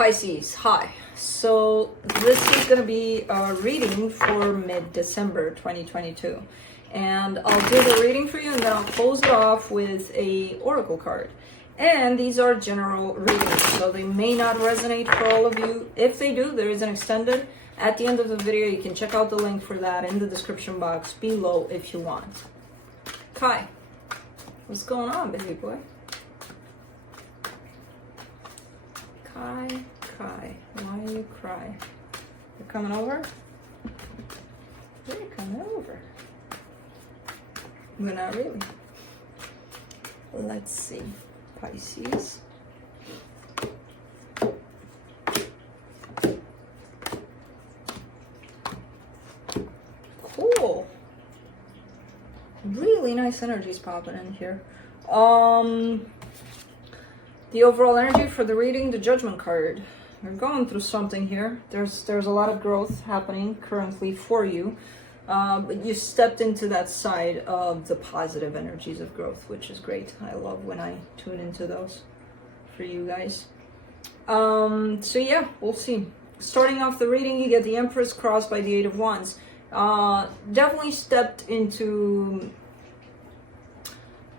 Pisces, hi. So this is going to be a reading for mid-December 2022. And I'll do the reading for you and then I'll close it off with a oracle card. And these are general readings, so they may not resonate for all of you. If they do, there is an extended. At the end of the video, you can check out the link for that in the description box below if you want. Kai, what's going on, baby boy? Kai, why you cry? You're coming over? You're coming over. But not really. Let's see. Pisces. Cool. Really nice energies popping in here. The overall energy for the reading, the Judgment card. You're going through something here. There's a lot of growth happening currently for you. But you stepped into that side of the positive energies of growth, which is great. I love when I tune into those for you guys. So yeah, we'll see. Starting off the reading, you get the Empress crossed by the Eight of Wands. Definitely stepped into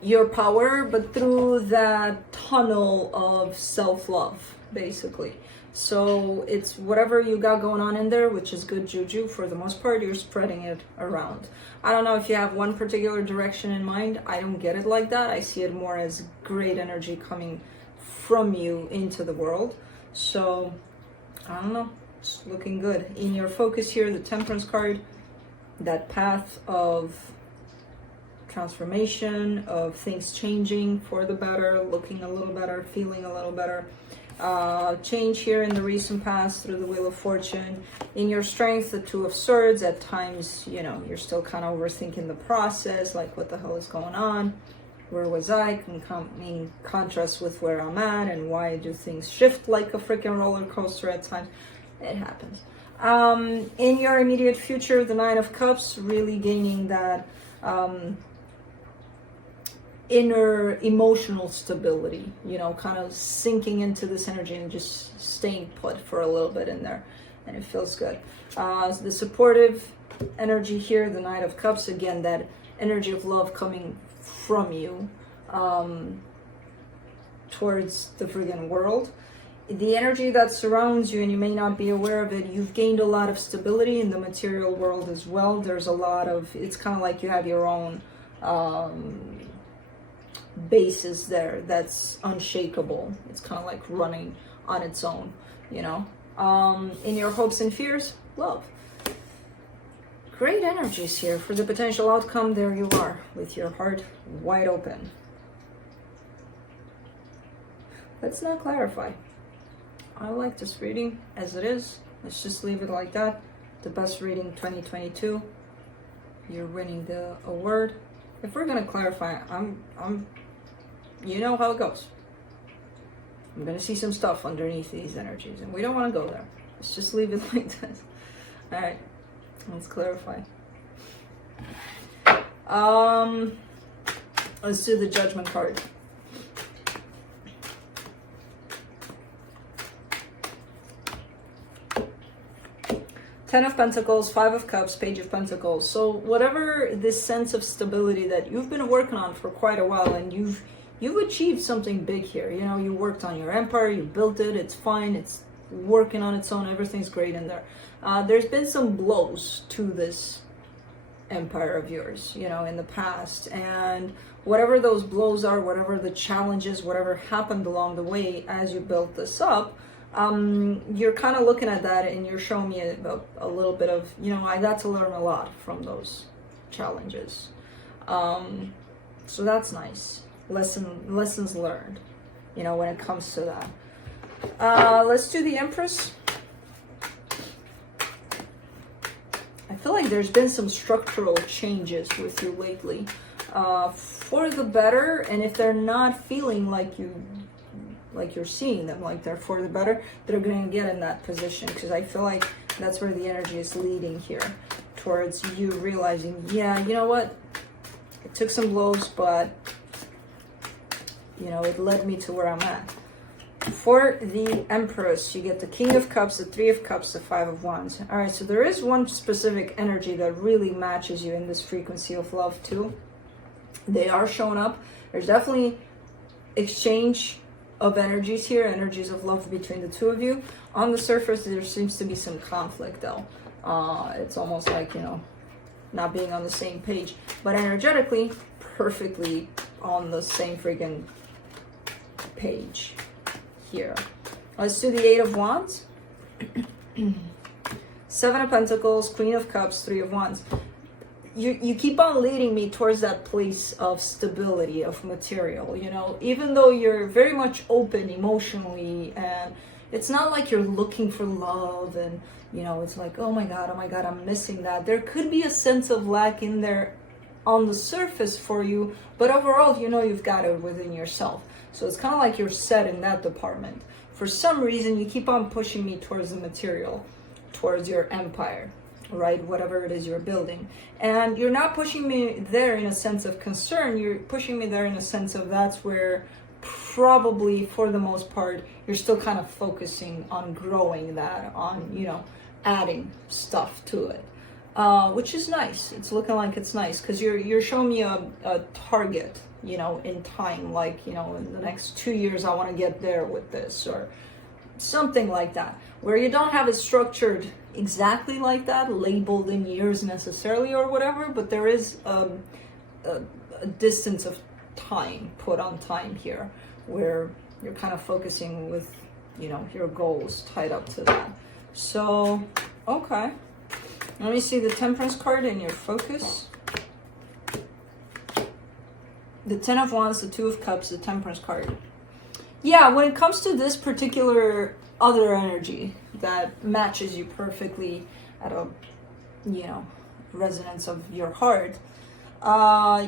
your power, but through that tunnel of self-love, basically. So it's whatever you got going on in there, which is good juju for the most part, you're spreading it around. I don't know if you have one particular direction in mind. I don't get it like that. I see it more as great energy coming from you into the world. So I don't know, it's looking good. In your focus here, the Temperance card, that path of transformation, of things changing for the better, looking a little better, feeling a little better. Change here in the recent past through the Wheel of Fortune. In your strength, the Two of Swords. At times, you know, you're still kind of overthinking the process, like what the hell is going on? Where was I? In contrast with where I'm at, and why do things shift like a freaking roller coaster at times? It happens. In your immediate future, the Nine of Cups, really gaining that inner emotional stability, you know, kind of sinking into this energy and just staying put for a little bit in there, and it feels good. The supportive energy here, the Knight of Cups, again, that energy of love coming from you towards the friggin' world. The energy that surrounds you, and you may not be aware of it, you've gained a lot of stability in the material world as well. There's a lot of, it's kind of like you have your own basis there that's unshakable. It's kind of like running on its own, you know. In your hopes and fears, love. Great energies here for the potential outcome. There you are with your heart wide open. Let's not clarify. I like this reading as it is. Let's just leave it like that. The best reading 2022. You're winning the award. If we're gonna clarify, you know how it goes. I'm gonna see some stuff underneath these energies, and we don't want to go there. Let's just leave it like this. All right, let's clarify. Let's do the Judgment card. Ten of Pentacles, Five of Cups, Page of Pentacles. So whatever this sense of stability that you've been working on for quite a while, and you've achieved something big here. You know, you worked on your empire, you built it, it's fine, it's working on its own, everything's great in there. There's been some blows to this empire of yours, you know, in the past. And whatever those blows are, whatever the challenges, whatever happened along the way as you built this up, you're kind of looking at that and you're showing me a little bit of, you know, I got to learn a lot from those challenges. So that's nice. Lessons learned, you know, when it comes to that. Let's do the Empress. I feel like there's been some structural changes with you lately, for the better. And if they're not feeling like you're seeing them like they're for the better, they're going to get in that position, because I feel like that's where the energy is leading here, towards you realizing, yeah, you know what, it took some blows, but you know, it led me to where I'm at. For the Empress, you get the King of Cups, the Three of Cups, the Five of Wands. All right, so there is one specific energy that really matches you in this frequency of love too. They are showing up. There's definitely exchange of energies here, energies of love between the two of you. On the surface, there seems to be some conflict though. It's almost like, you know, not being on the same page, but energetically, perfectly on the same freaking page here. Let's do the Eight of Wands. Seven of Pentacles, Queen of Cups, Three of Wands. You keep on leading me towards that place of stability, of material, you know, even though you're very much open emotionally, and it's not like you're looking for love and, you know, it's like, oh my God, I'm missing that. There could be a sense of lack in there on the surface for you, but overall, you know, you've got it within yourself. So it's kind of like you're set in that department. For some reason, you keep on pushing me towards the material, towards your empire, right? Whatever it is you're building. And you're not pushing me there in a sense of concern. You're pushing me there in a sense of that's where probably for the most part, you're still kind of focusing on growing that, on, you know, adding stuff to it. Which is nice. It's looking like it's nice because you're showing me a target, you know, in time, like, you know, in the next 2 years, I want to get there with this or something like that, where you don't have it structured exactly like that, labeled in years necessarily or whatever, but there is a distance of time put on time here where you're kind of focusing with, you know, your goals tied up to that. So, okay. Let me see the Temperance card in your focus. The Ten of Wands, the Two of Cups, the Temperance card. Yeah, when it comes to this particular other energy that matches you perfectly at a, you know, resonance of your heart,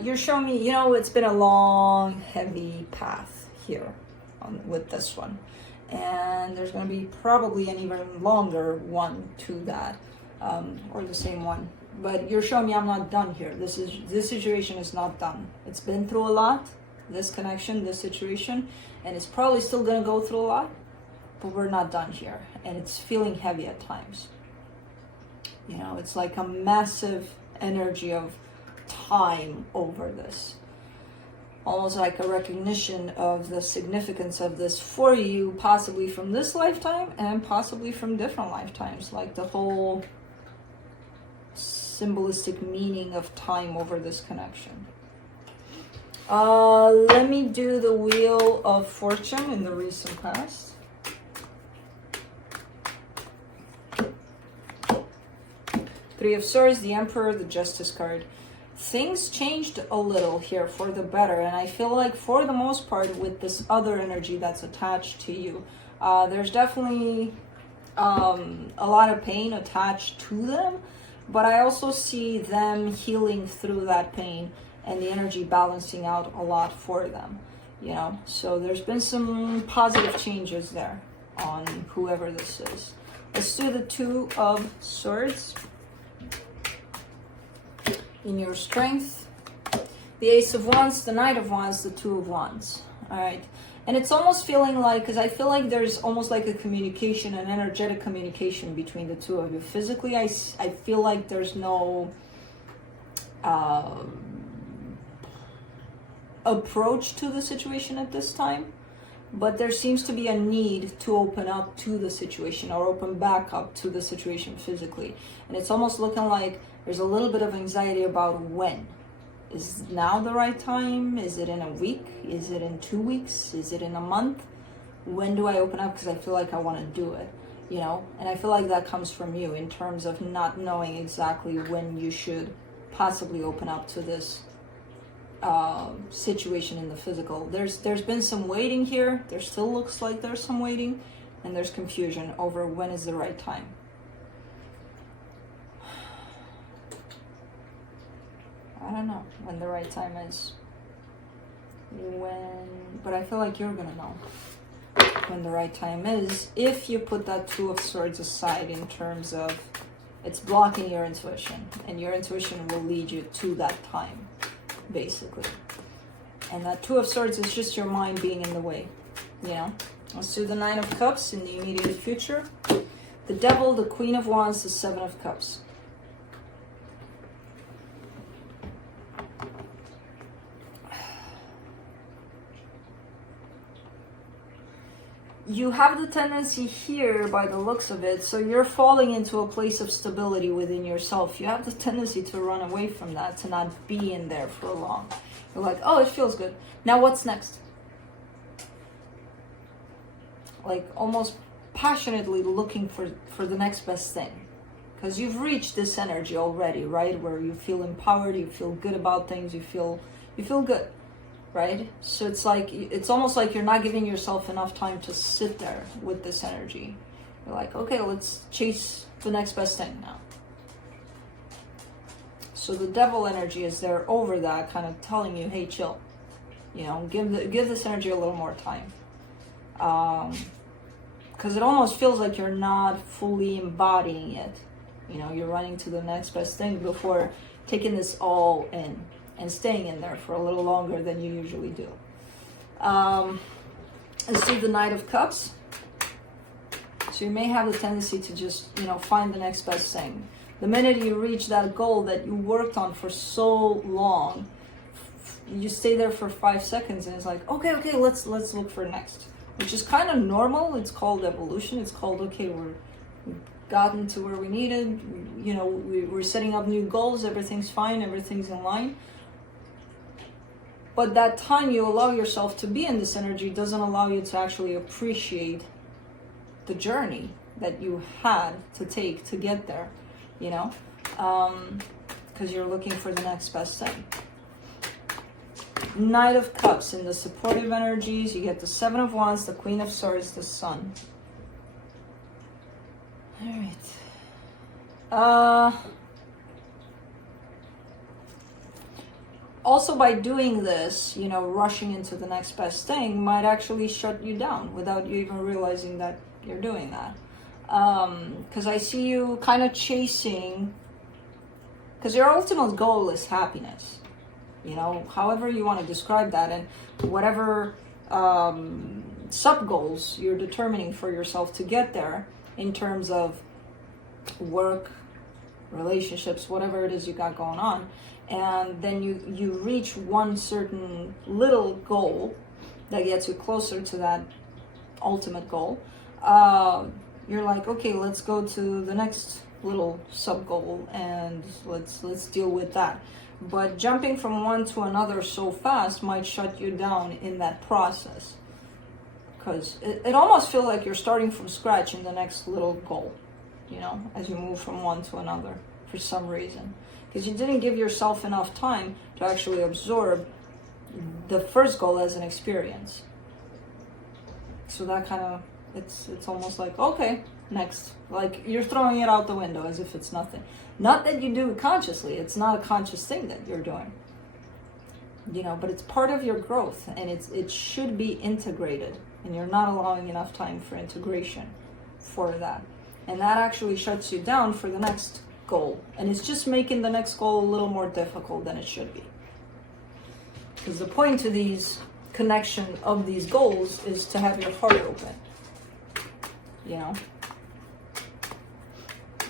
you're showing me, you know, it's been a long, heavy path here with this one. And there's going to be probably an even longer one to that, or the same one. But you're showing me I'm not done here. This situation is not done. It's been through a lot, this connection, this situation, and it's probably still going to go through a lot, but we're not done here. And it's feeling heavy at times. You know, it's like a massive energy of time over this. Almost like a recognition of the significance of this for you, possibly from this lifetime and possibly from different lifetimes. Like the whole symbolistic meaning of time over this connection. Let me do the Wheel of Fortune in the recent past. Three of Swords, the Emperor, the Justice card. Things changed a little here for the better, and I feel like for the most part with this other energy that's attached to you, there's definitely a lot of pain attached to them, but I also see them healing through that pain and the energy balancing out a lot for them, you know. So there's been some positive changes there on whoever this is. Let's do the Two of Swords. In your strength, the Ace of Wands, the Knight of Wands, the Two of Wands. All right. And it's almost feeling like, because I feel like there's almost like a communication, an energetic communication between the two of you. Physically, I feel like there's no approach to the situation at this time, but there seems to be a need to open up to the situation or open back up to the situation physically. And it's almost looking like there's a little bit of anxiety about when. Is now the right time? Is it in a week? Is it in 2 weeks? Is it in a month? When do I open up? Because I feel like I want to do it, you know? And I feel like that comes from you in terms of not knowing exactly when you should possibly open up to this situation in the physical. There's been some waiting here. There still looks like there's some waiting, and there's confusion over when is the right time. I don't know when the right time is. But I feel like you're gonna know when the right time is if you put that Two of Swords aside in terms of it's blocking your intuition, and your intuition will lead you to that time, basically. And that Two of Swords is just your mind being in the way, you know? Let's do the Nine of Cups in the immediate future. The Devil, the Queen of Wands, the Seven of Cups. You have the tendency here, by the looks of it, so you're falling into a place of stability within yourself. You have the tendency to run away from that, to not be in there for long. You're like, oh, it feels good. Now what's next? Like almost passionately looking for the next best thing. Because you've reached this energy already, right? Where you feel empowered, you feel good about things, you feel good. Right? So it's like, it's almost like you're not giving yourself enough time to sit there with this energy. You're like, okay, let's chase the next best thing now. So the Devil energy is there over that, kind of telling you, hey, chill. You know, give this energy a little more time. Because it almost feels like you're not fully embodying it. You know, you're running to the next best thing before taking this all in. And staying in there for a little longer than you usually do. Let's do the Knight of Cups. So you may have the tendency to just, you know, find the next best thing. The minute you reach that goal that you worked on for so long, you stay there for 5 seconds and it's like, okay, let's look for next. Which is kind of normal. It's called evolution. It's called, okay, we've gotten to where we needed. You know, we're setting up new goals. Everything's fine. Everything's in line. But that time you allow yourself to be in this energy doesn't allow you to actually appreciate the journey that you had to take to get there, you know, because you're looking for the next best thing. Knight of Cups in the supportive energies, you get the Seven of Wands, the Queen of Swords, the Sun. All right. Also, by doing this, you know, rushing into the next best thing might actually shut you down without you even realizing that you're doing that. Because I see you kind of chasing, because your ultimate goal is happiness. You know, however you want to describe that, and whatever sub-goals you're determining for yourself to get there in terms of work, relationships, whatever it is you got going on. And then you reach one certain little goal that gets you closer to that ultimate goal. You're like, okay, let's go to the next little sub goal and let's deal with that. But jumping from one to another so fast might shut you down in that process, because it almost feels like you're starting from scratch in the next little goal, you know, as you move from one to another for some reason. Because you didn't give yourself enough time to actually absorb the first goal as an experience. So that kind of, it's almost like, okay, next. Like you're throwing it out the window as if it's nothing. Not that you do it consciously. It's not a conscious thing that you're doing. You know, but it's part of your growth, and it should be integrated. And you're not allowing enough time for integration for that. And that actually shuts you down for the next goal, and it's just making the next goal a little more difficult than it should be, because the point to these connection of these goals is to have your heart open, you know.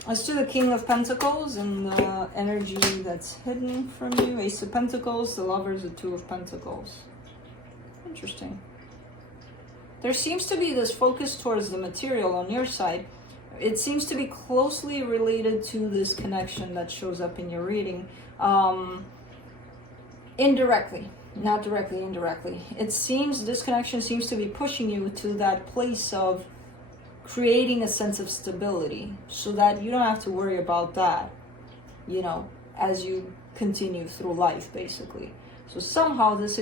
Let's do the King of Pentacles and the energy that's hidden from you. Ace of Pentacles, the Lovers, the Two of Pentacles. Interesting. There seems to be this focus towards the material on your side. It seems to be closely related to this connection that shows up in your reading. Indirectly, not directly, indirectly. It seems this connection seems to be pushing you to that place of creating a sense of stability so that you don't have to worry about that, you know, as you continue through life, basically. So somehow this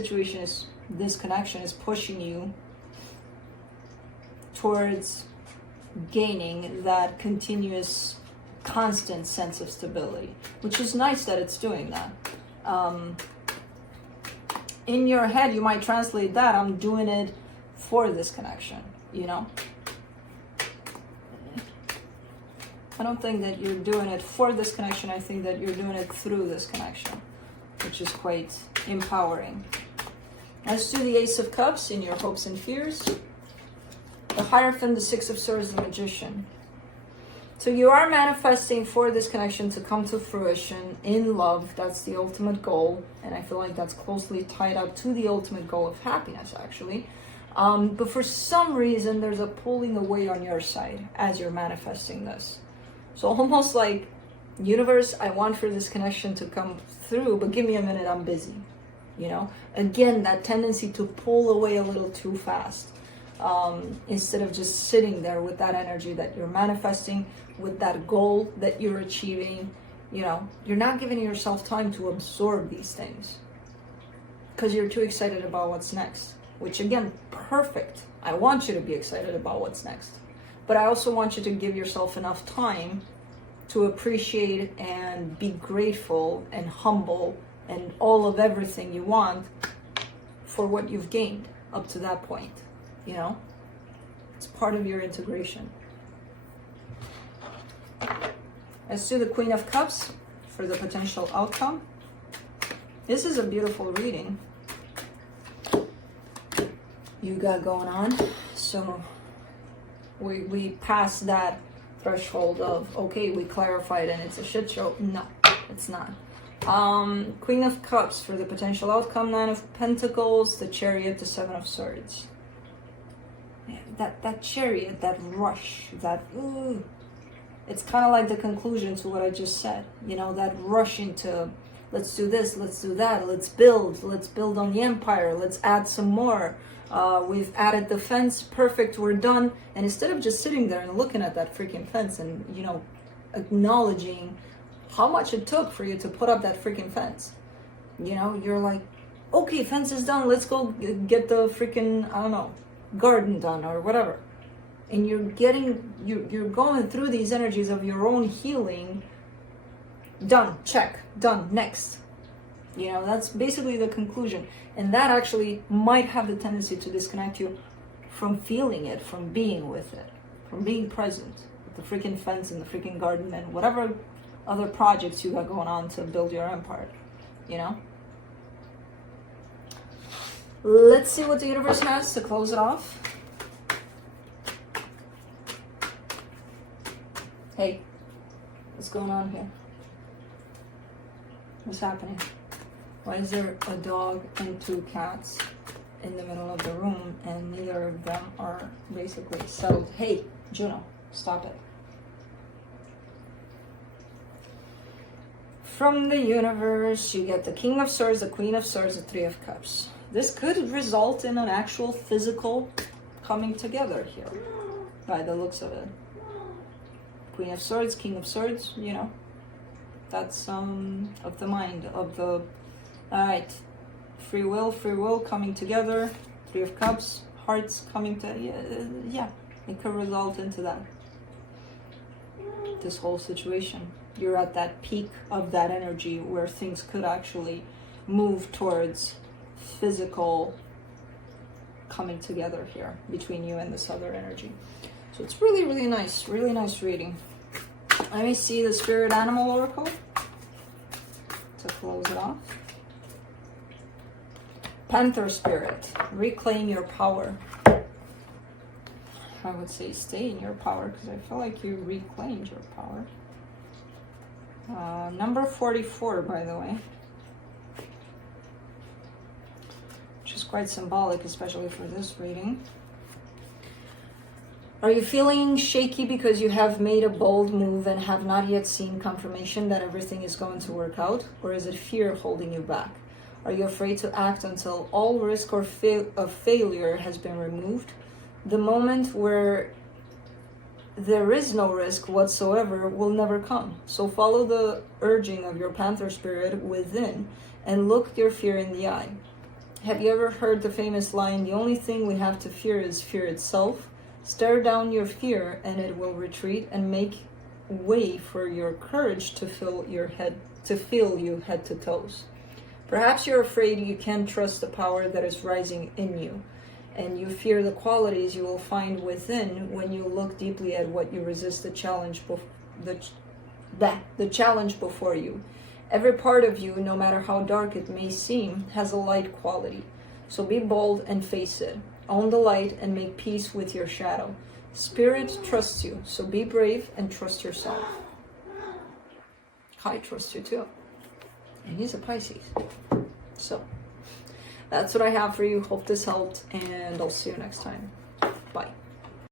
connection is pushing you towards gaining that continuous, constant sense of stability, which is nice that it's doing that. In your head, you might translate that, I'm doing it for this connection, you know? I don't think that you're doing it for this connection. I think that you're doing it through this connection, which is quite empowering. Let's do the Ace of Cups in your hopes and fears. The Hierophant, the Six of Swords, the Magician. So you are manifesting for this connection to come to fruition in love. That's the ultimate goal. And I feel like that's closely tied up to the ultimate goal of happiness, actually. But for some reason, there's a pulling away on your side as you're manifesting this. So almost like, universe, I want for this connection to come through, but give me a minute, I'm busy. You know, again, that tendency to pull away a little too fast. Instead of just sitting there with that energy that you're manifesting, with that goal that you're achieving. You know, you're not giving yourself time to absorb these things because you're too excited about what's next, which again, perfect. I want you to be excited about what's next, but I also want you to give yourself enough time to appreciate and be grateful and humble and all of everything you want for what you've gained up to that point. You know, it's part of your integration. Let's do the Queen of Cups for the potential outcome. This is a beautiful reading you got going on. So we passed that threshold of, okay, we clarified and it's a shit show. No, it's not. Queen of Cups for the potential outcome, Nine of Pentacles, the Chariot, the Seven of Swords. That chariot, that rush, that ooh, it's kind of like the conclusion to what I just said. You know, that rush into, let's do this, let's do that, let's build on the empire, let's add some more. We've added the fence, perfect, we're done. And instead of just sitting there and looking at that freaking fence and, you know, acknowledging how much it took for you to put up that freaking fence, you know, you're like, okay, fence is done, let's go get the freaking, I don't know, garden done or whatever. And you're going through these energies of your own healing. Done, check, done, next. You know, that's basically the conclusion. And that actually might have the tendency to disconnect you from feeling it, from being with it, from being present with the freaking fence and the freaking garden and whatever other projects you got going on to build your empire, you know? Let's see what the universe has to close it off. Hey, what's going on here? What's happening? Why is there a dog and two cats in the middle of the room and neither of them are basically settled? Hey, Juno, stop it. From the universe, you get the King of Swords, the Queen of Swords, the Three of Cups. This could result in an actual physical coming together here, by the looks of it. Queen of Swords, King of Swords, you know, that's of the mind, of the, all right, free will coming together, Three of Cups, hearts coming to, yeah, it could result into that. This whole situation, you're at that peak of that energy where things could actually move towards physical coming together here between you and this other energy. So it's really, really nice reading. Let me see the Spirit Animal Oracle to close it off. Panther Spirit, reclaim your power. I would say stay in your power because I feel like you reclaimed your power. Number 44, by the way. Which is quite symbolic, especially for this reading. Are you feeling shaky because you have made a bold move and have not yet seen confirmation that everything is going to work out? Or is it fear holding you back? Are you afraid to act until all risk or of failure has been removed? The moment where there is no risk whatsoever will never come. So follow the urging of your Panther Spirit within and look your fear in the eye. Have you ever heard the famous line, the only thing we have to fear is fear itself? Stare down your fear and it will retreat and make way for your courage to fill you head to toes. Perhaps you're afraid you can't trust the power that is rising in you, and you fear the qualities you will find within when you look deeply at what you resist the challenge before you. Every part of you, no matter how dark it may seem, has a light quality. So be bold and face it. own the light, and make peace with your shadow. Spirit trusts you, so be brave and trust yourself. I trust you too. And he's a Pisces. So, that's what I have for you. Hope this helped, and I'll see you next time. Bye.